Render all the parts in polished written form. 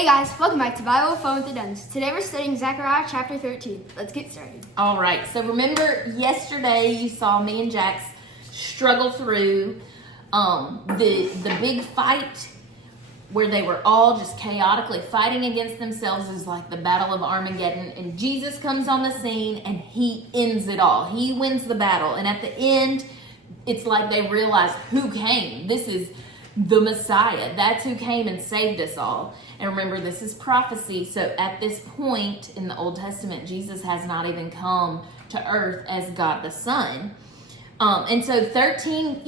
Hey guys, welcome back to Bible Fun with the Duns. Today we're studying Zechariah chapter 13. Let's get started. All right, so remember yesterday you saw me and Jax struggle through the big fight where they were all just chaotically fighting against themselves. Is like the Battle of Armageddon, and Jesus comes on the scene and he ends it all. He wins the battle, and at the end it's like they realize who came. This is the Messiah. That's who came and saved us all. And remember, this is prophecy. So at this point in the Old Testament, Jesus has not even come to earth as God the Son. And so 13,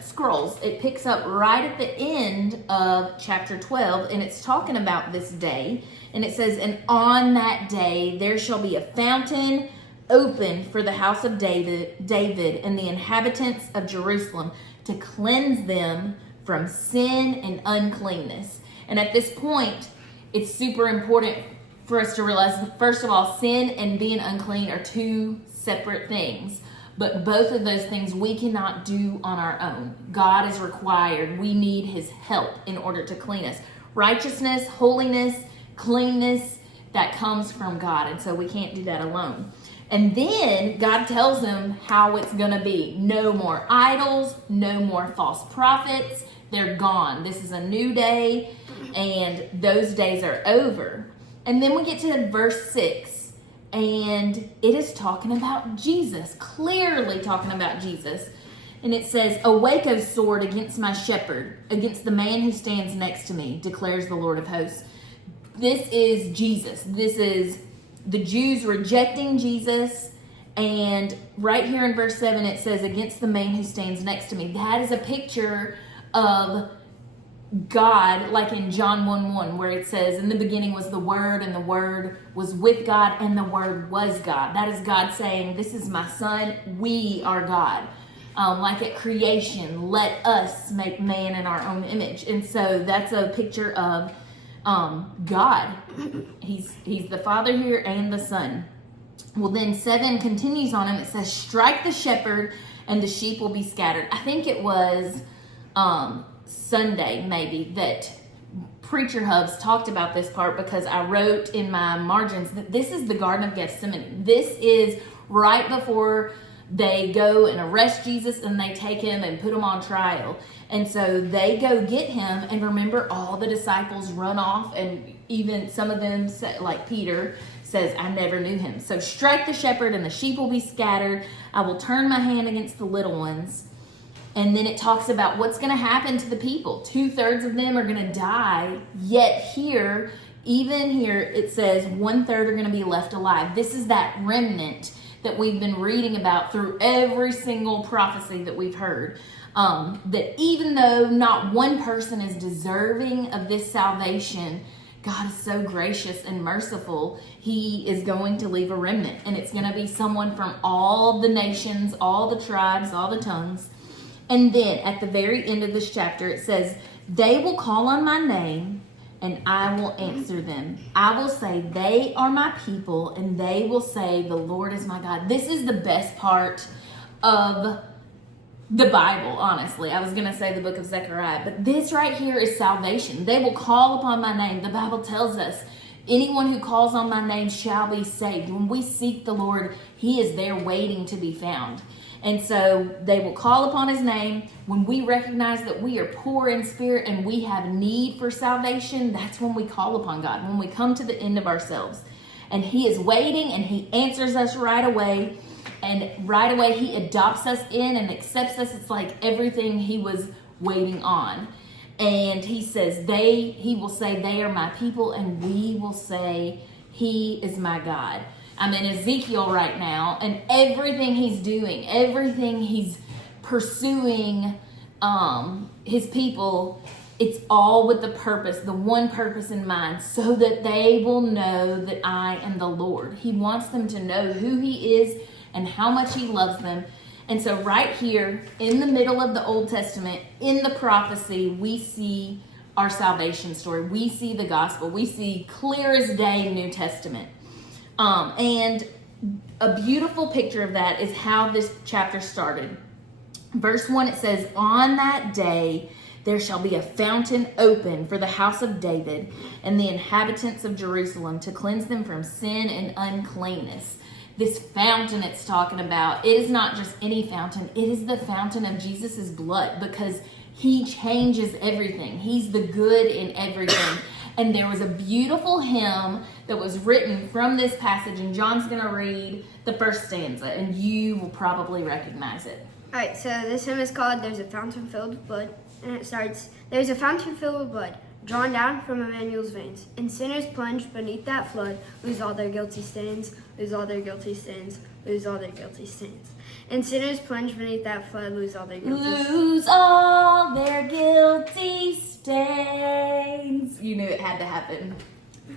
scrolls. It picks up right at the end of chapter 12, and it's talking about this day. And it says, "And on that day there shall be a fountain opened for the house of David and the inhabitants of Jerusalem to cleanse them from sin and uncleanness." And at this point, it's super important for us to realize, first of all, sin and being unclean are two separate things. But both of those things we cannot do on our own. God is required. We need his help in order to clean us. Righteousness, holiness, cleanness, that comes from God. And so we can't do that alone. And then God tells them how it's going to be. No more idols, no more false prophets. They're gone. This is a new day, and those days are over. And then we get to verse 6, and it is talking about Jesus, clearly talking about Jesus. And it says, "Awake, O sword, against my shepherd, against the man who stands next to me, declares the Lord of hosts." This is Jesus. This is the Jews rejecting Jesus. And right here in verse 7, it says, "Against the man who stands next to me." That is a picture of God, like in John 1:1, where it says, "In the beginning was the Word, and the Word was with God, and the Word was God." That is God saying, "This is my Son, we are God." Like at creation, let us make man in our own image. And so that's a picture of God. He's the Father here and the Son. Well, then 7 continues on, and it says, "Strike the shepherd, and the sheep will be scattered." I think it was Sunday maybe that Preacher Hubs talked about this part, because I wrote in my margins that this is the Garden of Gethsemane. This is right before they go and arrest Jesus and they take him and put him on trial. And so they go get him, and remember, all the disciples run off, and even some of them, like Peter, says, "I never knew him." So strike the shepherd and the sheep will be scattered. I will turn my hand against the little ones. And then it talks about what's going to happen to the people. 2/3 of them are going to die. Yet here, even here, it says 1/3 are going to be left alive. This is that remnant that we've been reading about through every single prophecy that we've heard. That even though not one person is deserving of this salvation, God is so gracious and merciful. He is going to leave a remnant. And it's going to be someone from all the nations, all the tribes, all the tongues. And then at the very end of this chapter, it says, "They will call on my name, and I will answer them. I will say, they are my people, and they will say, the Lord is my God." This is the best part of the Bible, honestly. I was going to say the book of Zechariah, but this right here is salvation. They will call upon my name. The Bible tells us, anyone who calls on my name shall be saved. When we seek the Lord, he is there waiting to be found. And so they will call upon his name. When we recognize that we are poor in spirit and we have need for salvation, that's when we call upon God, when we come to the end of ourselves. And he is waiting, and he answers us right away. And right away he adopts us in and accepts us. It's like everything he was waiting on. And he says, he will say, "They are my people," and we will say, "He is my God." I'm in Ezekiel right now, and everything he's doing, everything he's pursuing his people, it's all with the purpose, the one purpose in mind, so that they will know that I am the Lord. He wants them to know who he is and how much he loves them. And so right here in the middle of the Old Testament, in the prophecy, we see our salvation story. We see the gospel. We see clear as day New Testament. And a beautiful picture of that is how this chapter started. Verse 1, it says, "On that day there shall be a fountain open for the house of David and the inhabitants of Jerusalem to cleanse them from sin and uncleanness. This fountain it's talking about, it is not just any fountain. It is the fountain of Jesus' blood, because he changes everything. He's the good in everything. And there was a beautiful hymn that was written from this passage, and John's going to read the first stanza, and you will probably recognize it. All right, so this hymn is called There's a Fountain Filled with Blood, and it starts, There's a fountain filled with blood, drawn down from Emmanuel's veins, and sinners plunged beneath that flood, lose all their guilty stains, lose all their guilty stains, lose all their guilty stains. And sinners plunged beneath that flood, lose all their guilty stains. Lose all their guilty stains. You knew it had to happen.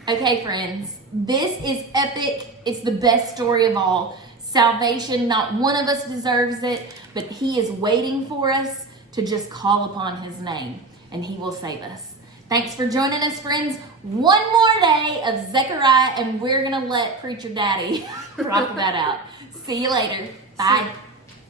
Okay, friends, this is epic. It's the best story of all. Salvation, not one of us deserves it, but he is waiting for us to just call upon his name, and he will save us. Thanks for joining us, friends. One more day of Zechariah, and we're going to let Preacher Daddy rock that out. See you later. Bye.